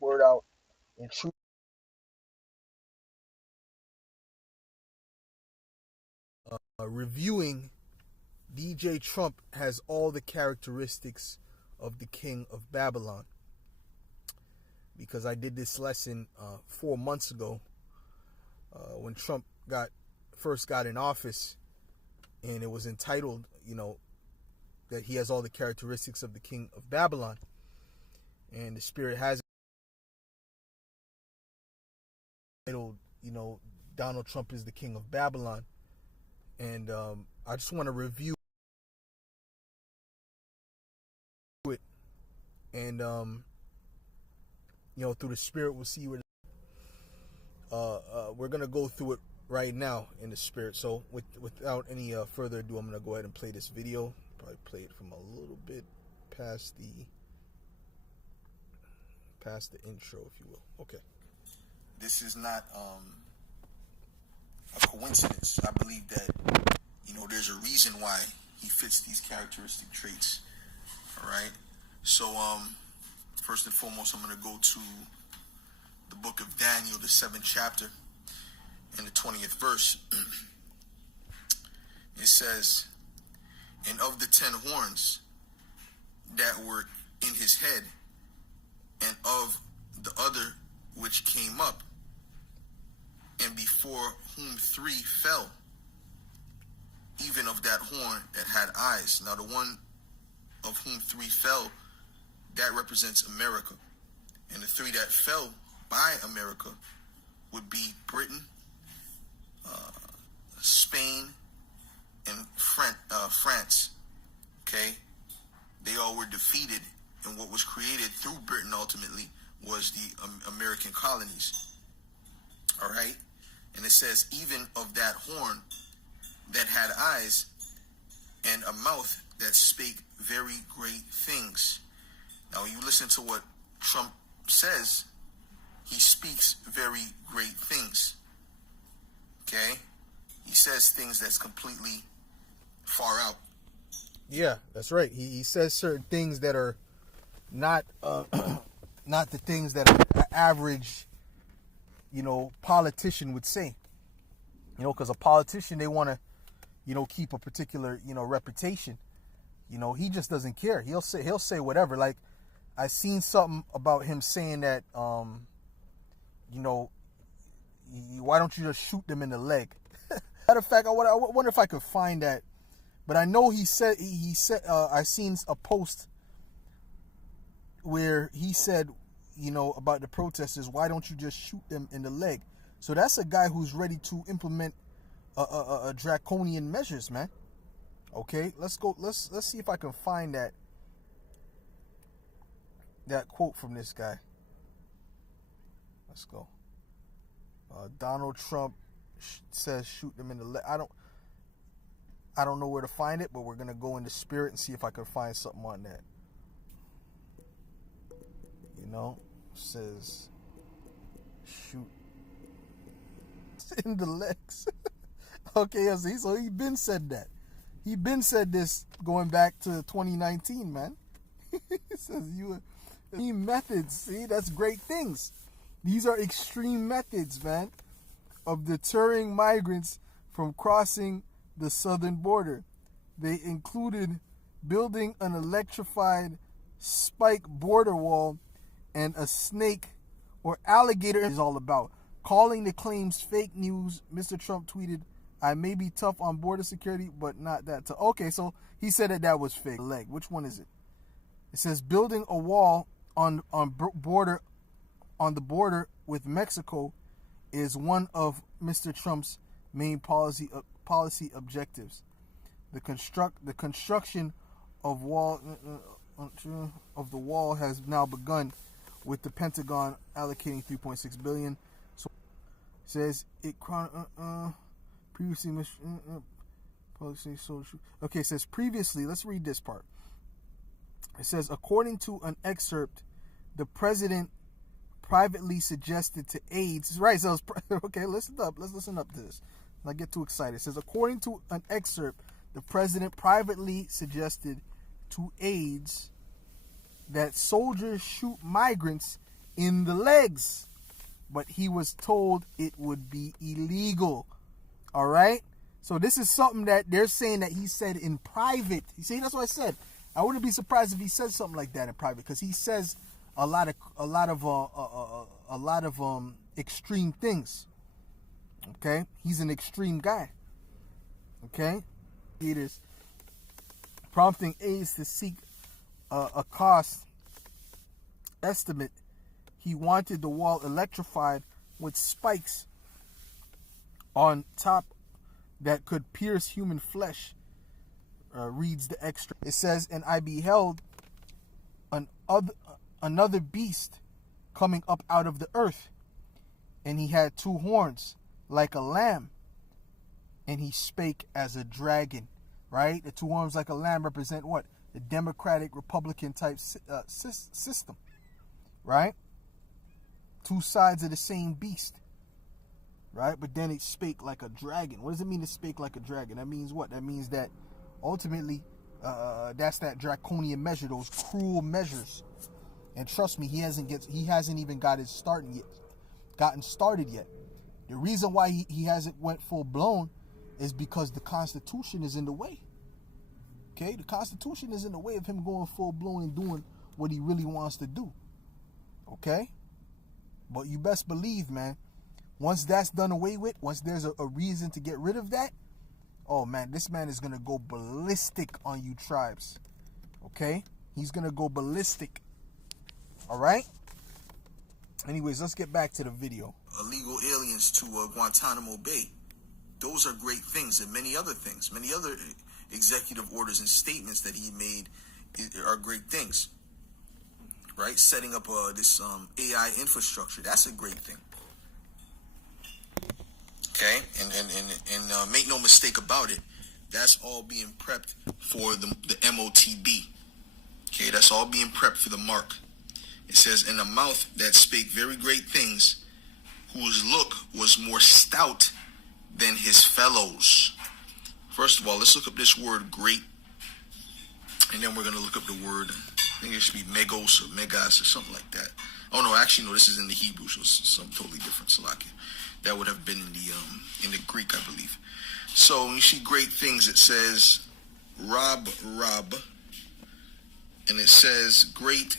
word out in truth. Reviewing DJ Trump has all the characteristics of the king of Babylon. Because I did this lesson 4 months ago when Trump first got in office, and it was entitled, that he has all the characteristics of the king of Babylon. And the Spirit has titled, Donald Trump is the king of Babylon. And I just want to review it. And, through the Spirit, we'll see where we're going to go through it right now in the Spirit. So without any further ado, I'm going to go ahead and play this video. Probably play it from a little bit past the intro, if you will. Okay. This is not a coincidence. I believe that, there's a reason why he fits these characteristic traits. All right. So, first and foremost, I'm going to go to the book of Daniel, the 7th chapter, and the 20th verse. It says, "And of the 10 horns that were in his head, and of the other which came up, and before whom 3 fell, even of that horn that had eyes." Now the one of whom 3 fell, that represents America. And the 3 that fell by America would be Britain, Spain, and France. Okay? They all were defeated, and what was created through Britain ultimately was the American colonies. All right? And it says, even of that horn that had eyes, and a mouth that spake very great things. Now, when you listen to what Trump says, he speaks very great things. Okay? He says things that's completely far out. Yeah, that's right. He says certain things that are not not the things that an average, politician would say. Because a politician, they want to, keep a particular, reputation. He just doesn't care. He'll say whatever. Like, I seen something about him saying that, why don't you just shoot them in the leg? Matter of fact, I wonder if I could find that. But I know he said I seen a post where he said, about the protesters, why don't you just shoot them in the leg? So that's a guy who's ready to implement a draconian measures, man. Okay, let's go. Let's see if I can find that quote from this guy. Let's go. Donald Trump says shoot them in the leg. I don't know where to find it, but we're gonna go in the Spirit and see if I can find something on that. Says shoot in the legs. Okay, so he been said that. He been said this going back to 2019, man. He says extreme methods. See, that's great things. These are extreme methods, man, of deterring migrants from crossing the southern border. They included building an electrified spike border wall and a snake or alligator is all about. Calling the claims fake news, Mr. Trump tweeted, "I may be tough on border security, but not that tough." Okay, so he said that was fake. Leg. Which one is it? It says building a wall on the border with Mexico is one of Mr. Trump's main policy objectives. The construction of the wall has now begun, with the Pentagon allocating $3.6 billion. So it says it previously policy social. Okay, it says previously. Let's read this part. It says, according to an excerpt, the president privately suggested to aides. Right. So okay, listen up. Let's listen up to this. Not get too excited. It says, according to an excerpt, the president privately suggested to aides that soldiers shoot migrants in the legs. But he was told it would be illegal. All right? So this is something that they're saying that he said in private. You see, that's what I said. I wouldn't be surprised if he said something like that in private, because he says a lot of extreme things. Okay? He's an extreme guy. Okay? It is prompting aides to seek a cost estimate. He wanted the wall electrified with spikes on top that could pierce human flesh, reads the extra. It says, and I beheld another beast coming up out of the earth, and he had 2 horns like a lamb, and he spake as a dragon. Right? The 2 horns like a lamb represent what? The Democratic Republican type system. Right? 2 sides of the same beast. Right? But then it spake like a dragon. What does it mean to spake like a dragon? That means what? That means that ultimately that's that draconian measure, those cruel measures. And trust me, he hasn't even gotten started yet. The reason why he hasn't went full blown is because the Constitution is in the way. Okay? The Constitution is in the way of him going full blown and doing what he really wants to do. Okay? But you best believe, man, once that's done away with, once there's a reason to get rid of that, oh man, this man is going to go ballistic on you tribes. Okay? He's going to go ballistic. All right? Anyways, let's get back to the video. Illegal aliens to Guantanamo Bay. Those are great things, and many other things. Many other executive orders and statements that he made are great things. Right? Setting up this AI infrastructure. That's a great thing. Okay? And make no mistake about it, that's all being prepped for the MOTB. Okay? That's all being prepped for the mark. It says, in a mouth that spake very great things, whose look was more stout than his fellows. First of all, let's look up this word great. And then we're going to look up the word, I think it should be megos or megas or something like that. Oh no, actually no, this is in the Hebrew, so it's something totally different. Salakia. That would have been in the Greek, I believe. So when you see great things, it says Rab, and it says great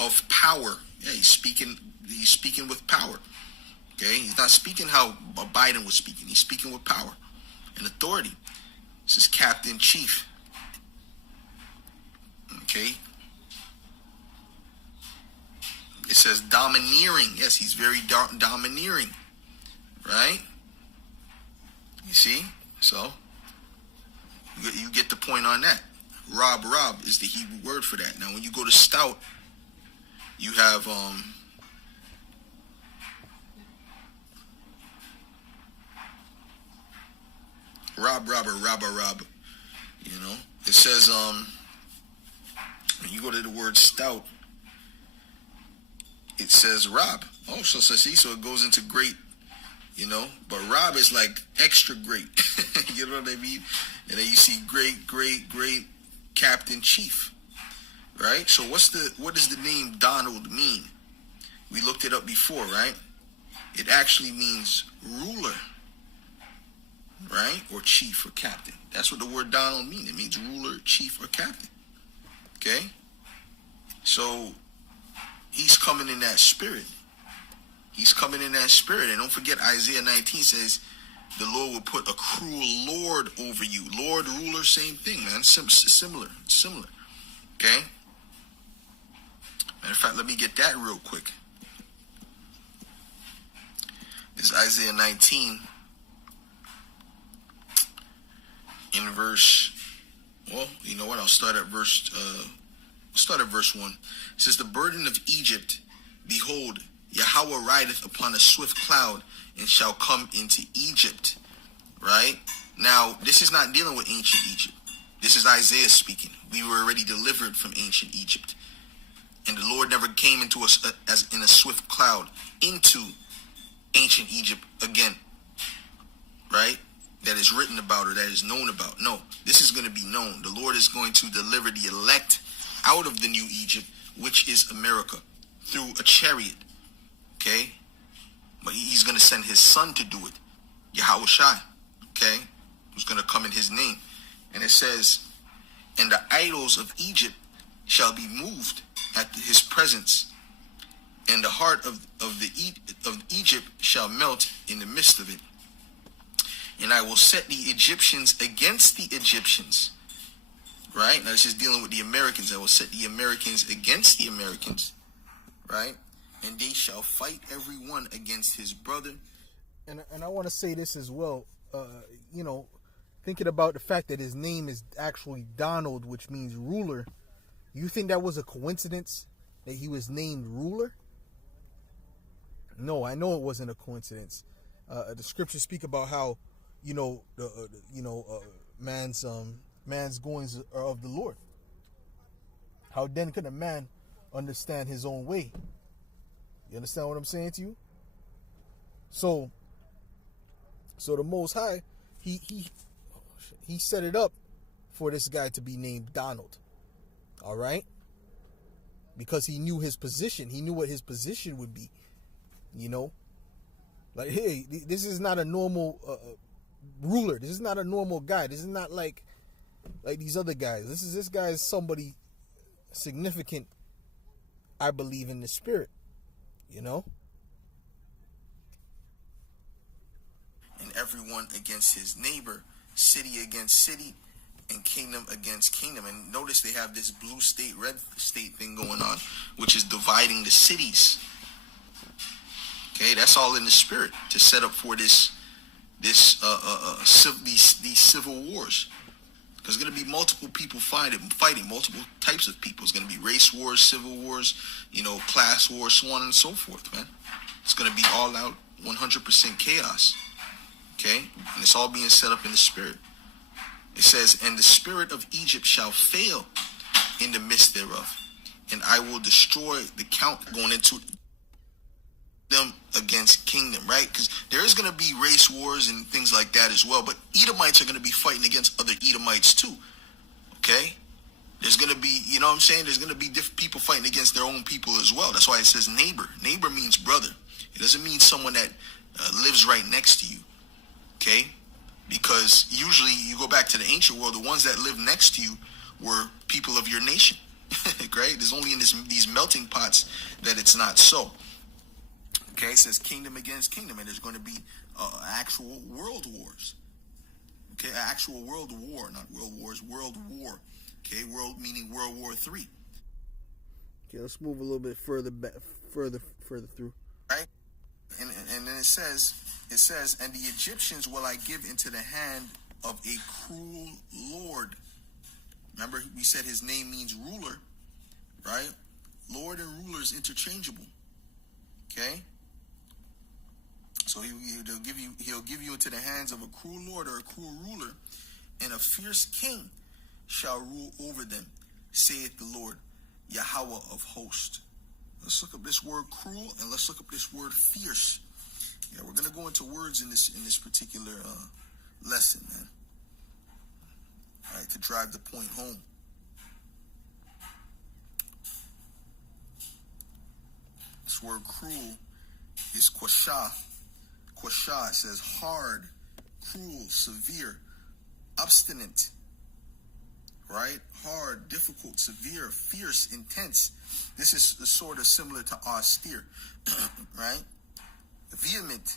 of power. Yeah, he's speaking with power. Okay, he's not speaking how Biden was speaking. He's speaking with power and authority. This is Captain Chief. Okay. It says domineering. Yes, he's very domineering. Right? You see? So, you get the point on that. Rab is the Hebrew word for that. Now, when you go to stout, you have Rob. You know, it says when you go to the word stout, it says Rob. Oh, so it goes into great, you know, but Rob is like extra great. You know what I mean? And then you see great Captain Chief. Right? So what does the name Donald mean? We looked it up before, right? It actually means ruler. Right? Or chief or captain. That's what the word Donald means. It means ruler, chief, or captain. Okay? So he's coming in that spirit. And don't forget, Isaiah 19 says the Lord will put a cruel lord over you. Lord, ruler, same thing, man. Similar. Okay? Matter of fact, let me get that real quick. This is Isaiah 19 in verse, well, you know what? I'll start at verse 1. It says, the burden of Egypt, behold, Yahweh rideth upon a swift cloud and shall come into Egypt. Right? Now, this is not dealing with ancient Egypt. This is Isaiah speaking. We were already delivered from ancient Egypt. And the Lord never came into us as in a swift cloud into ancient Egypt again. Right? That is written about or that is known about. No, this is going to be known. The Lord is going to deliver the elect out of the new Egypt, which is America. through a chariot. Okay? But he's going to send his son to do it. Yahweh Shai. Okay? Who's going to come in his name. And it says, and the idols of Egypt shall be moved at his presence, and the heart of Egypt shall melt in the midst of it. And I will set the Egyptians against the Egyptians. Right? Now this is dealing with the Americans. I will set the Americans against the Americans. Right? And they shall fight every one against his brother. And I want to say this as well. You know, thinking about the fact that his name is actually Donald, which means ruler. You think that was a coincidence that he was named ruler? No, I know it wasn't a coincidence. The scriptures speak about how, you know, man's goings are of the Lord. How then could a man understand his own way? You understand what I'm saying to you? So the Most High, he set it up for this guy to be named Donald. All right? Because he knew his position. He knew what his position would be. You know? Like, hey, this is not a normal ruler. This is not a normal guy. This is not like these other guys. This guy is somebody significant, I believe, in the spirit. You know? And everyone against his neighbor, city against city, and kingdom against kingdom. And notice they have this blue state, red state thing going on, which is dividing the cities. Okay, that's all in the spirit to set up for these civil wars. Because there's going to be multiple people fighting multiple types of people. It's going to be race wars, civil wars, you know, class wars, so on and so forth, man. It's going to be all out 100% chaos. Okay? And it's all being set up in the spirit. It says, and the spirit of Egypt shall fail in the midst thereof, and I will destroy the count going into them against kingdom, right? Because there is going to be race wars and things like that as well, but Edomites are going to be fighting against other Edomites too. Okay? There's going to be, you know what I'm saying? There's going to be different people fighting against their own people as well. That's why it says neighbor. Neighbor means brother. It doesn't mean someone that lives right next to you. Okay? Because usually you go back to the ancient world, the ones that lived next to you were people of your nation. Right? There's only in these melting pots that it's not so. Okay, it says kingdom against kingdom, and there's going to be actual world wars. Okay, actual world war, not world wars, world war. Okay, world meaning World War III. Okay, let's move a little bit further back, further through. Right, and then it says, and the Egyptians will I give into the hand of a cruel Lord. Remember, we said his name means ruler, right? Lord and ruler is interchangeable. Okay. So he'll give you into the hands of a cruel lord or a cruel ruler, and a fierce king shall rule over them, saith the Lord, Yahweh of hosts. Let's look up this word cruel, and let's look up this word fierce. Yeah, we're gonna go into words in this particular lesson, man. All right, to drive the point home. This word cruel is quashah. Quashah, it says hard, cruel, severe, obstinate, right? Hard, difficult, severe, fierce, intense. This is sort of similar to austere, right? Vehement.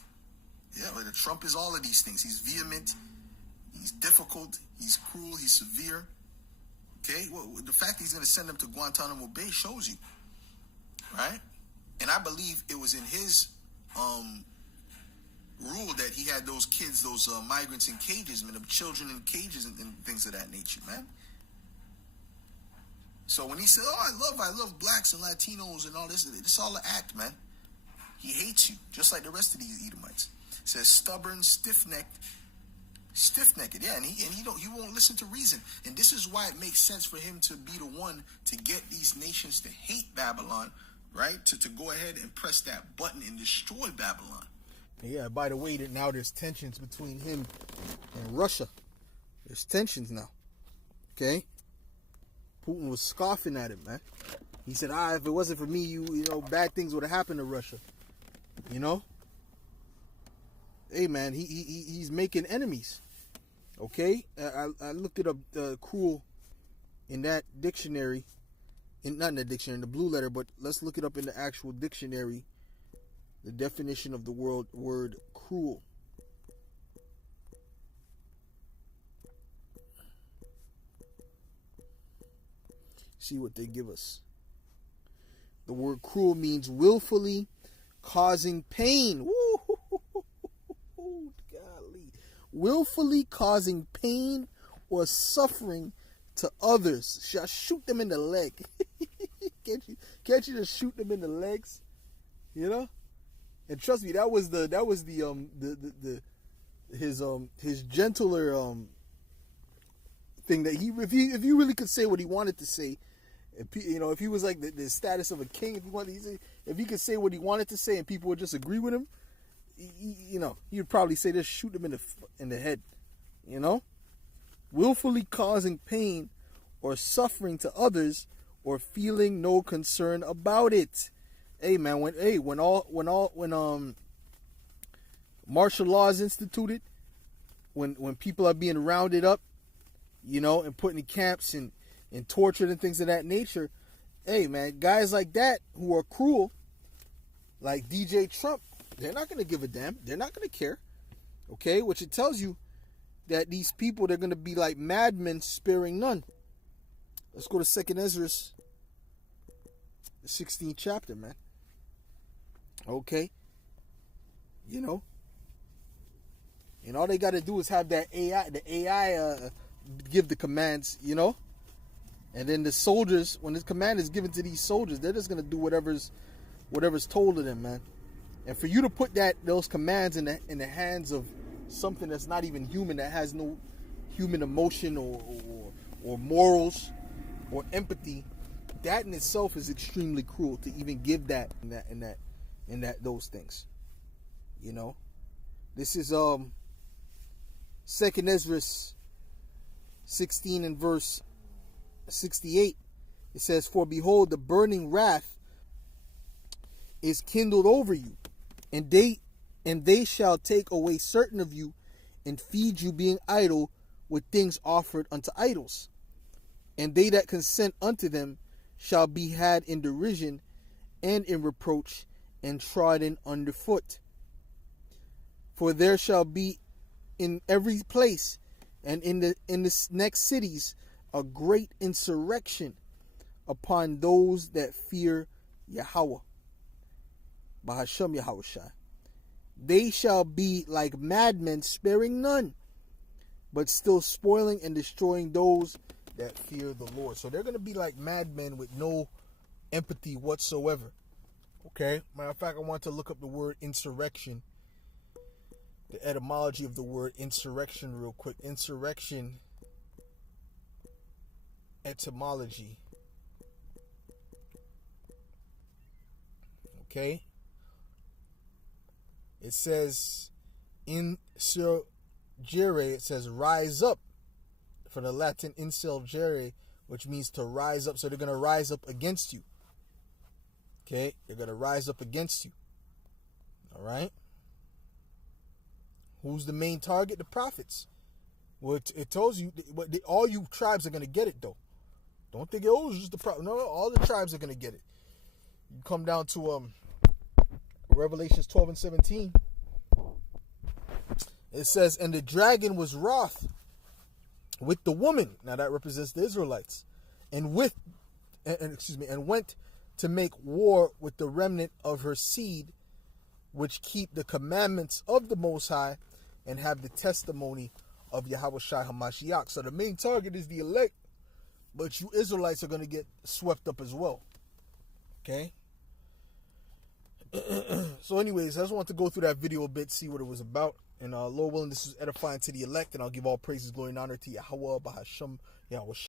Yeah, like the Trump is all of these things. He's vehement, he's difficult, he's cruel, he's severe. Okay, well, the fact he's going to send them to Guantanamo Bay shows you, right? And I believe it was in his rule that he had those kids, those migrants in cages, man, children in cages and things of that nature, man. So when he said, "Oh, I love blacks and Latinos and all this," it's all an act, man. He hates you, just like the rest of these Edomites. It says stubborn, stiff-necked, yeah, and he won't listen to reason. And this is why it makes sense for him to be the one to get these nations to hate Babylon, right? To go ahead and press that button and destroy Babylon. Yeah, by the way, now there's tensions between him and Russia. There's tensions now. Okay? Putin was scoffing at it, man. He said, if it wasn't for me, you know, bad things would have happened to Russia. You know? Hey, man, he's making enemies. Okay? I looked it up, cruel, in that dictionary. Not in the dictionary, in the blue letter, but let's look it up in the actual dictionary. The definition of the word cruel. See what they give us. The word cruel means willfully causing pain. Woo, golly. Willfully causing pain or suffering to others. Shall I shoot them in the leg? Can't you just shoot them in the legs? You know? And trust me, that was his gentler thing that if you really could say what he wanted to say. If he was like the status of a king, if he could say what he wanted to say and people would just agree with him, he would probably say, just shoot him in the head. You know, willfully causing pain or suffering to others or feeling no concern about it. Hey man, when martial law is instituted, when people are being rounded up, you know, and put in camps and tortured and things of that nature, hey man, guys like that who are cruel, like DJ Trump, they're not going to give a damn. They're not going to care. Okay, which it tells you that these people, they're going to be like madmen, sparing none. Let's go to 2nd Ezra, the 16th chapter, man. Okay, you know, and all they got to do is have the AI give the commands, you know. And then the soldiers, when this command is given to these soldiers, they're just gonna do whatever's told of them, man. And for you to put those commands in the hands of something that's not even human, that has no human emotion or morals or empathy, that in itself is extremely cruel to even give that those things. You know, this is 2nd Ezra 16 and verse 68. It says, "For behold, the burning wrath is kindled over you, and they shall take away certain of you, and feed you, being idle, with things offered unto idols. And they that consent unto them shall be had in derision and in reproach, and trodden under foot. For there shall be in every place and in the next cities a great insurrection upon those that fear Yahweh, Bahashem Yahushai. They shall be like madmen, sparing none, but still spoiling and destroying those that fear the Lord." So they're going to be like madmen with no empathy whatsoever. Okay? Matter of fact, I want to look up the word insurrection, the etymology of the word insurrection real quick. Insurrection etymology. Okay? It says insurgere, it says rise up, from the Latin insurgere, which means to rise up. So they're going to rise up against you. Okay? They're going to rise up against you. All right? Who's the main target? The prophets. Well, it tells you, all you tribes are going to get it, though. Don't think, it's just the prophet. No, all the tribes are going to get it. You come down to Revelations 12 and 17. It says, "And the dragon was wroth with the woman." Now that represents the Israelites. And went to make war with the remnant of her seed, which keep the commandments of the Most High and have the testimony of Yahushua HaMashiach. So the main target is the elect, but you Israelites are going to get swept up as well. Okay? So anyways, I just want to go through that video a bit, see what it was about. And Lord willing, this is edifying to the elect, and I'll give all praises, glory, and honor to Yahweh, Bahashem, Yahweh.